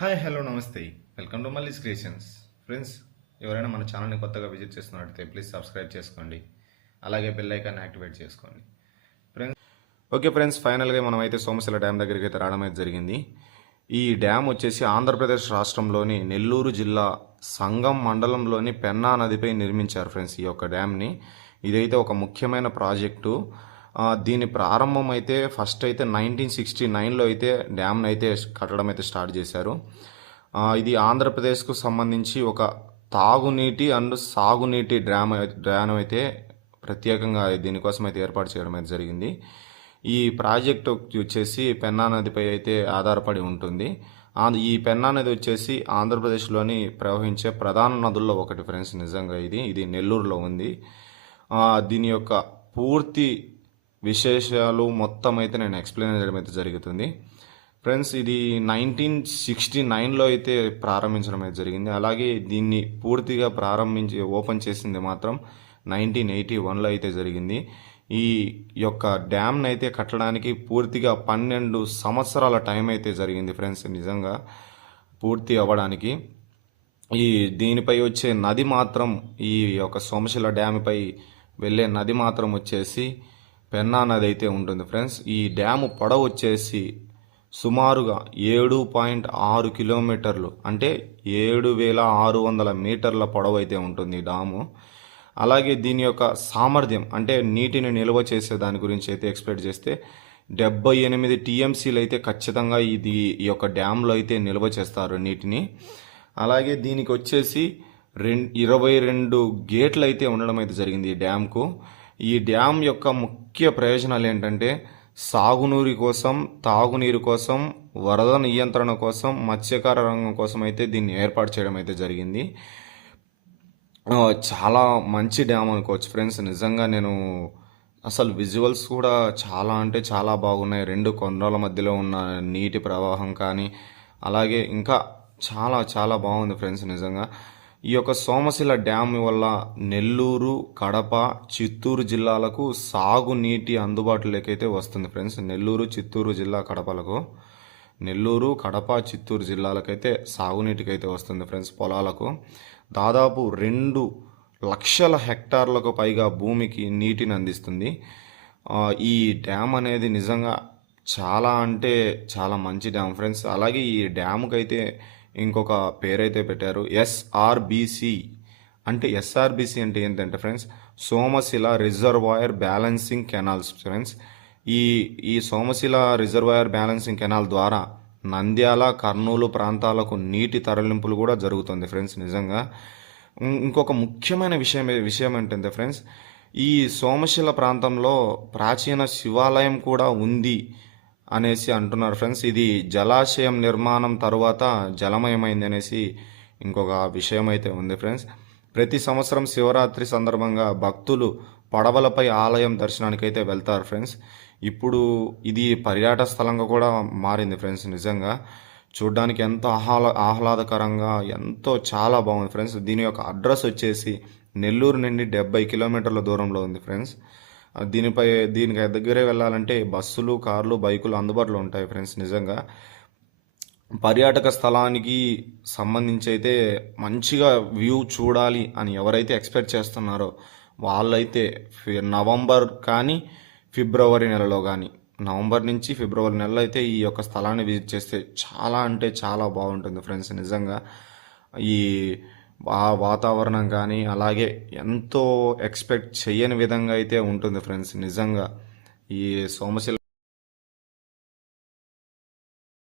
Hi hello నమస్తే. Welcome to Mallis creations. Friends ఎవరైనా మన ఛానల్ని కొత్తగా విజిట్ చేస్తున్నట్టయితే ప్లీజ్ సబ్స్క్రైబ్ చేసుకోండి. అలాగే బెల్ ఐకాన్ యాక్టివేట్ చేసుకోండి. ఫ్రెండ్స్ ఓకే ఫ్రెండ్స్ ఫైనల్గా మనం అయితే సోమశిల డ్యామ్ దగ్గరికి అయితే రావడం అయితే జరిగింది. ఈ డ్యామ్ వచ్చేసి ఆంధ్రప్రదేశ్ రాష్ట్రంలోని నెల్లూరు జిల్లా సంగం మండలంలోని పెన్నా నదిపై నిర్మించారు ఫ్రెండ్స్ ఈ యొక్క డ్యామ్ని. ఇదైతే ఒక ముఖ్యమైన ప్రాజెక్టు. దీని ప్రారంభం అయితే ఫస్ట్ అయితే నైన్టీన్ సిక్స్టీ నైన్లో అయితే డ్యామ్ను అయితే కట్టడం అయితే స్టార్ట్ చేశారు. ఇది ఆంధ్రప్రదేశ్కు సంబంధించి ఒక తాగునీటి అండ్ సాగునీటి డ్యామ్ డ్యామ్ అయితే ప్రత్యేకంగా దీనికోసం అయితే ఏర్పాటు చేయడం అయితే జరిగింది. ఈ ప్రాజెక్ట్ వచ్చేసి పెన్నా నదిపై అయితే ఆధారపడి ఉంటుంది. ఈ పెన్నా నది వచ్చేసి ఆంధ్రప్రదేశ్లోని ప్రవహించే ప్రధాన నదుల్లో ఒకటి ఫ్రెండ్స్ నిజంగా ఇది. ఇది నెల్లూరులో ఉంది. దీని యొక్క పూర్తి విశేషాలు మొత్తం అయితే నేను ఎక్స్ప్లెయిన్ చేయడం అయితే జరుగుతుంది. ఫ్రెండ్స్ ఇది నైన్టీన్ సిక్స్టీ నైన్లో అయితే ప్రారంభించడం అయితే జరిగింది. అలాగే దీన్ని పూర్తిగా ప్రారంభించి ఓపెన్ చేసింది మాత్రం నైన్టీన్ ఎయిటీ వన్లో అయితే జరిగింది. ఈ యొక్క డ్యామ్ని అయితే కట్టడానికి పూర్తిగా పన్నెండు సంవత్సరాల టైం అయితే జరిగింది ఫ్రెండ్స్ నిజంగా పూర్తి అవ్వడానికి. ఈ దీనిపై వచ్చే నది మాత్రం ఈ యొక్క సోమశిల డ్యామ్పై వెళ్ళే నది మాత్రం వచ్చేసి పెన్నా నది అయితే ఉంటుంది ఫ్రెండ్స్. ఈ డ్యాము పొడవు వచ్చేసి సుమారుగా ఏడు పాయింట్ ఆరు కిలోమీటర్లు అంటే ఏడు వేల ఆరు వందల మీటర్ల పొడవు అయితే ఉంటుంది ఈ డాము అలాగే దీని యొక్క సామర్థ్యం అంటే నీటిని నిల్వ చేసే దాని గురించి అయితే ఎక్స్పెక్ట్ చేస్తే డెబ్బై ఎనిమిది టీఎంసీలు అయితే ఖచ్చితంగా ఇది ఈ యొక్క డ్యాంలో అయితే నిల్వ చేస్తారు నీటిని. అలాగే దీనికి వచ్చేసి రెం ఇరవై రెండు గేట్లు అయితే ఉండడం అయితే జరిగింది ఈ డ్యామ్కు. ఈ డ్యామ్ యొక్క ముఖ్య ప్రయోజనాలు ఏంటంటే సాగునీరు కోసం తాగునీరు కోసం వరద నియంత్రణ కోసం మత్స్యకార రంగం కోసం అయితే దీన్ని ఏర్పాటు చేయడం అయితే జరిగింది. చాలా మంచి డ్యామ్ అనుకోవచ్చు ఫ్రెండ్స్. నిజంగా నేను అసలు విజువల్స్ కూడా చాలా అంటే చాలా బాగున్నాయి. రెండు కొండల మధ్యలో ఉన్న నీటి ప్రవాహం కానీ అలాగే ఇంకా చాలా చాలా బాగుంది ఫ్రెండ్స్ నిజంగా. ఈ యొక్క సోమశిల డ్యామ్ వల్ల నెల్లూరు కడప చిత్తూరు జిల్లాలకు సాగునీటి అందుబాటులోకి అయితే వస్తుంది ఫ్రెండ్స్. నెల్లూరు చిత్తూరు జిల్లా కడపలకు. నెల్లూరు కడప చిత్తూరు జిల్లాలకైతే సాగునీటికి అయితే వస్తుంది ఫ్రెండ్స్ పొలాలకు. దాదాపు రెండు లక్షల హెక్టార్లకు పైగా భూమికి నీటిని అందిస్తుంది. ఈ డ్యామ్ అనేది నిజంగా చాలా అంటే చాలా మంచి డ్యామ్ ఫ్రెండ్స్. అలాగే ఈ డ్యామ్కి అయితే ఇంకొక పేరైతే పెట్టారు ఎస్ఆర్బిసి అంటే ఎస్ఆర్బిసి అంటే ఏంటంటే friends Somasila reservoir balancing canals friends ఈ ఈ సోమశిల రిజర్వాయర్ బ్యాలెన్సింగ్ కెనాల్ ద్వారా నంద్యాల కర్నూలు ప్రాంతాలకు నీటి తరలింపులు కూడా జరుగుతుంది ఫ్రెండ్స్ నిజంగా. ఇంకొక ముఖ్యమైన విషయం విషయం ఏంటంటే ఫ్రెండ్స్ ఈ సోమశిల ప్రాంతంలో ప్రాచీన శివాలయం కూడా ఉంది. అనేసి అంటున్నారు ఫ్రెండ్స్. ఇది జలాశయం నిర్మాణం తర్వాత జలమయమైంది అనేసి ఇంకొక విషయం అయితే ఉంది ఫ్రెండ్స్. ప్రతి సంవత్సరం శివరాత్రి సందర్భంగా భక్తులు పడవలపై ఆలయం దర్శనానికి అయితే వెళ్తారు ఫ్రెండ్స్. ఇప్పుడు ఇది పర్యాటక స్థలంగా కూడా మారింది ఫ్రెండ్స్ నిజంగా. చూడ్డానికి ఎంతో ఆహ్లా ఆహ్లాదకరంగా ఎంతో చాలా బాగుంది ఫ్రెండ్స్. దీని యొక్క అడ్రస్ వచ్చేసి నెల్లూరు నుండి డెబ్బై కిలోమీటర్ల దూరంలో ఉంది ఫ్రెండ్స్. దీనిపై దీనికి దగ్గరే వెళ్ళాలంటే బస్సులు కార్లు బైకులు అందుబాటులో ఉంటాయి ఫ్రెండ్స్ నిజంగా. పర్యాటక స్థలానికి సంబంధించి అయితే మంచిగా వ్యూ చూడాలి అని ఎవరైతే ఎక్స్పెక్ట్ చేస్తున్నారో వాళ్ళైతే నవంబర్ కానీ ఫిబ్రవరి నెలలో కానీ నవంబర్ నుంచి ఫిబ్రవరి నెలలో అయితే ఈ యొక్క స్థలాన్ని విజిట్ చేస్తే చాలా అంటే చాలా బాగుంటుంది ఫ్రెండ్స్ నిజంగా. ఈ ఆ వాతావరణం కానీ అలాగే ఎంతో ఎక్స్పెక్ట్ చేయని విధంగా అయితే ఉంటుంది ఫ్రెండ్స్ నిజంగా. ఈ సోమశిల